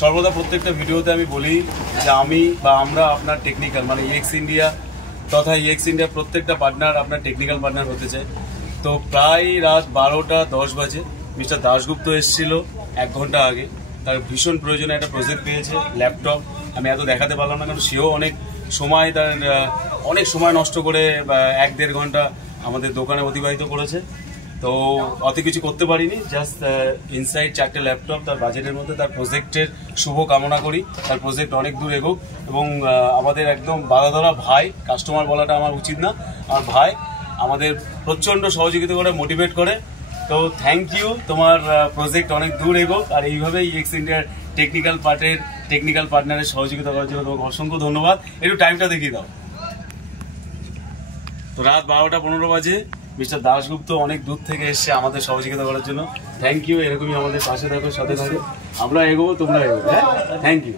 সর্বদা প্রত্যেকটা ভিডিওতে আমি বলি যে আমি বা আমরা আপনার টেকনিক্যাল মানে EX ইন্ডিয়া তথা EX ইন্ডিয়া প্রত্যেকটা পার্টনার আপনার টেকনিক্যাল পার্টনার হতে চায়। তো প্রায় রাত 12:10 বাজে মিস্টার দাশগুপ্ত এসেছিল 1 ঘন্টা আগে। তার ভীষণ প্রয়োজনে একটা প্রজেক্ট পেয়েছে, ল্যাপটপ। আমি এত দেখাতে পারলাম না কারণ সেও অনেক সময় নষ্ট করে 1-1.5 ঘন্টা আমাদের দোকানে অতিবাহিত করেছে। তো অত কিছু করতে পারিনি, জাস্ট ইনসাইড 4টে ল্যাপটপ তার বাজেটের মধ্যে। তার প্রজেক্টের শুভ কামনা করি, তার প্রজেক্ট অনেক দূর এগোক এবং আমাদের একদম বাধা ধরা ভাই, কাস্টমার বলাটা আমার উচিত না, আর ভাই আমাদের প্রচণ্ড সহযোগিতা করে, মোটিভেট করে। তো থ্যাংক ইউ, তোমার প্রজেক্ট অনেক দূর এগোক আর এইভাবেই EX ইন্ডিয়ার টেকনিক্যাল পার্টনারের সহযোগিতা করার জন্য তোমাকে অসংখ্য ধন্যবাদ। একটু টাইমটা দেখিয়ে দাও। তো রাত 12:15 বাজে মিস্টার দাশগুপ্ত অনেক দূর থেকে এসছে আমাদের সহযোগিতা করার জন্য। থ্যাংক ইউ, এরকমই আমাদের পাশে থাকো, সাথে থাকো। আমরা এগোবো, তোমরা এগোবো। হ্যাঁ, থ্যাংক ইউ।